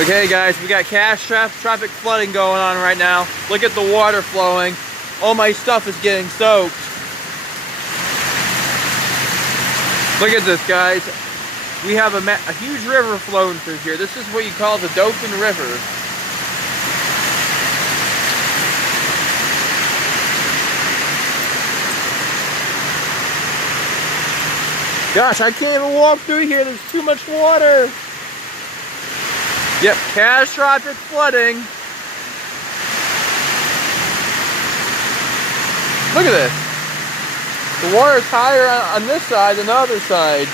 Okay guys, we got traffic flooding going on right now. Look at the water flowing. All my stuff is getting soaked. Look at this, guys. We have a huge river flowing through here. This is what you call the Dauphin River. Gosh, I can't even walk through here. There's too much water. Yep, catastrophic flooding. Look at this. The water's higher on this side than the other side.